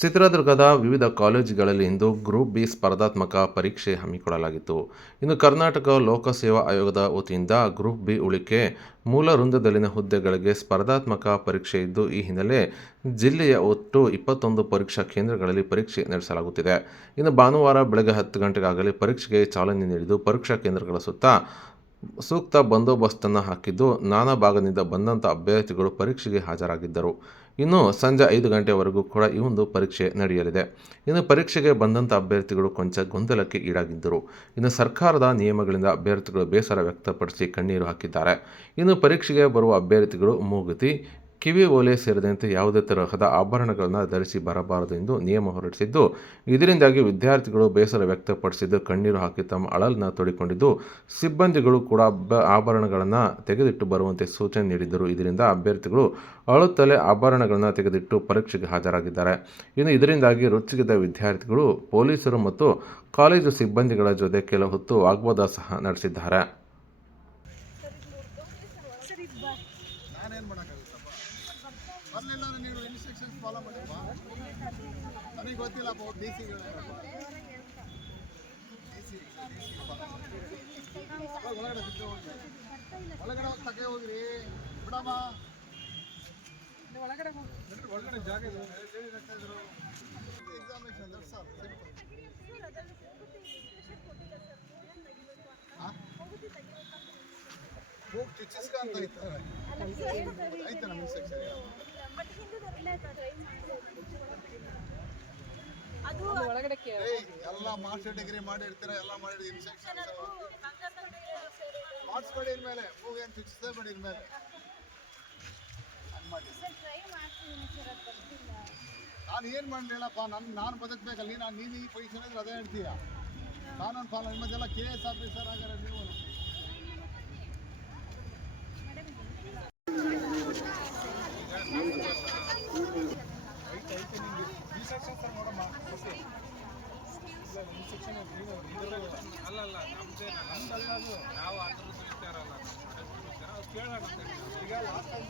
ಚಿತ್ರದುರ್ಗದ ವಿವಿಧ ಕಾಲೇಜುಗಳಲ್ಲಿ ಇಂದು ಗ್ರೂಪ್ ಬಿ ಸ್ಪರ್ಧಾತ್ಮಕ ಪರೀಕ್ಷೆ ಹಮ್ಮಿಕೊಳ್ಳಲಾಗಿತ್ತು. ಇನ್ನು ಕರ್ನಾಟಕ ಲೋಕಸೇವಾ ಆಯೋಗದ ವತಿಯಿಂದ ಗ್ರೂಪ್ ಬಿ ಉಳಿಕೆ ಮೂಲ ವೃಂದದಲ್ಲಿನ ಹುದ್ದೆಗಳಿಗೆ ಸ್ಪರ್ಧಾತ್ಮಕ ಪರೀಕ್ಷೆ ಇದ್ದು, ಈ ಹಿನ್ನೆಲೆ ಜಿಲ್ಲೆಯ ಒಟ್ಟು ಇಪ್ಪತ್ತೊಂದು ಪರೀಕ್ಷಾ ಕೇಂದ್ರಗಳಲ್ಲಿ ಪರೀಕ್ಷೆ ನಡೆಸಲಾಗುತ್ತಿದೆ. ಇನ್ನು ಭಾನುವಾರ ಬೆಳಗ್ಗೆ ಹತ್ತು ಗಂಟೆಗಾಗಲೇ ಪರೀಕ್ಷೆಗೆ ಚಾಲನೆ ನೀಡಿದ್ದು, ಪರೀಕ್ಷಾ ಕೇಂದ್ರಗಳ ಸುತ್ತ ಸೂಕ್ತ ಬಂದೋಬಸ್ತನ್ನು ಹಾಕಿದ್ದು, ನಾನಾ ಭಾಗದಿಂದ ಬಂದಂಥ ಅಭ್ಯರ್ಥಿಗಳು ಪರೀಕ್ಷೆಗೆ ಹಾಜರಾಗಿದ್ದರು. ಇನ್ನು ಸಂಜೆ ಐದು ಗಂಟೆವರೆಗೂ ಕೂಡ ಈ ಒಂದು ಪರೀಕ್ಷೆ ನಡೆಯಲಿದೆ. ಇನ್ನು ಪರೀಕ್ಷೆಗೆ ಬಂದಂಥ ಅಭ್ಯರ್ಥಿಗಳು ಕೊಂಚ ಗೊಂದಲಕ್ಕೆ ಈಡಾಗಿದ್ದರು. ಇನ್ನು ಸರ್ಕಾರದ ನಿಯಮಗಳಿಂದ ಅಭ್ಯರ್ಥಿಗಳು ಬೇಸರ ವ್ಯಕ್ತಪಡಿಸಿ ಕಣ್ಣೀರು ಹಾಕಿದ್ದಾರೆ. ಇನ್ನು ಪರೀಕ್ಷೆಗೆ ಬರುವ ಅಭ್ಯರ್ಥಿಗಳು ಮೂಗುತಿ ಕಿವಿ ಓಲೆ ಸೇರಿದಂತೆ ಯಾವುದೇ ತರಹದ ಆಭರಣಗಳನ್ನು ಧರಿಸಿ ಬರಬಾರದು ಎಂದು ನಿಯಮ ಹೊರಡಿಸಿದ್ದು, ಇದರಿಂದಾಗಿ ವಿದ್ಯಾರ್ಥಿಗಳು ಬೇಸರ ವ್ಯಕ್ತಪಡಿಸಿದ್ದು, ಕಣ್ಣೀರು ಹಾಕಿ ತಮ್ಮ ಅಳಲನ್ನು ತೋಡಿಕೊಂಡಿದ್ದು, ಸಿಬ್ಬಂದಿಗಳು ಕೂಡ ಆಭರಣಗಳನ್ನು ತೆಗೆದಿಟ್ಟು ಬರುವಂತೆ ಸೂಚನೆ ನೀಡಿದ್ದರು. ಇದರಿಂದ ಅಭ್ಯರ್ಥಿಗಳು ಅಳುತ್ತಲೇ ಆಭರಣಗಳನ್ನು ತೆಗೆದಿಟ್ಟು ಪರೀಕ್ಷೆಗೆ ಹಾಜರಾಗಿದ್ದಾರೆ. ಇನ್ನು ಇದರಿಂದಾಗಿ ರೊಚ್ಚಿಗೆದ್ದ ವಿದ್ಯಾರ್ಥಿಗಳು, ಪೊಲೀಸರು ಮತ್ತು ಕಾಲೇಜು ಸಿಬ್ಬಂದಿಗಳ ಜೊತೆ ಕೆಲ ಹೊತ್ತು ವಾಗ್ವಾದ ಸಹ ನಡೆಸಿದ್ದಾರೆ ನಾನೇನು ಮಾಡೋಕ್ಕಾಗುತ್ತಪ್ಪ ಮೊದಲೆಲ್ಲ ನೀವು ಇನ್ಸ್ಟ್ರಕ್ಷನ್ಸ್ ಫಾಲೋ ಮಾಡಿಲ್ವಾ? ನನಗೆ ಗೊತ್ತಿಲ್ಲ ಡಿ ಸಿ ಒಳಗಡೆ ಬಿಟ್ಟು ಹೋಗಿ. ಒಳಗಡೆ ತಗೆ ಹೋಗ್ರಿ. ಬಿಡಮ್ಮ. ಒಳಗಡೆ ಒಳಗಡೆ ಜಾಗ ಇದೆ. ಎಕ್ಸಾಮಿನೇಷನ್ ಸರ್ ಹೋಗಿ ಚುಚ್ಚಿಸ್ಕ ಅಂತ ಇರ್ತಾರೆ ಆಯ್ತಾ ನಮ್ಮ ಸೆಕ್ಷನ್ ಅದು ಏಯ್ ಎಲ್ಲ ಮಾಸ್ಟರ್ ಡಿಗ್ರಿ ಮಾಡಿರ್ತೀರ ಎಲ್ಲ ಮಾಡಿ ಇನ್ಸೆಕ್ಷನ್ ಮಾಡಿಸ್ಬೇಡಿ ಇನ್ಮೇಲೆ ಮೂಗು ಏನು ಚುಚ್ಚಿಸೇ ಬೇಡಿ ಇನ್ಮೇಲೆ ನಾನು ಏನು ಮಾಡಿ ಹೇಳಪ್ಪ ನನ್ನ ನಾನು ಬದುಕಬೇಕಲ್ಲ ನೀನು ನೀನು ಈ ಪೊಸಿಷನ್ ಇದ್ರೆ ಅದೇ ಹೇಳ್ತೀಯ ಕಾನೂನು ಪಾಲನೆ ನಿಮ್ಮದೆಲ್ಲ ಕೆ ಎಸ್ ಆಫೀಸರ್ ಆಗ್ಯಾರ ನೀವು. ಅಲ್ಲಲ್ಲ ನಮ್ದೇ ನಾವು ಅದ್ರದ್ದು ವಿಚಾರಲ್ಲ ವಿಚಾರ ಅದು ಕೇಳೋಣ ಈಗ ವಾಸ್ತವ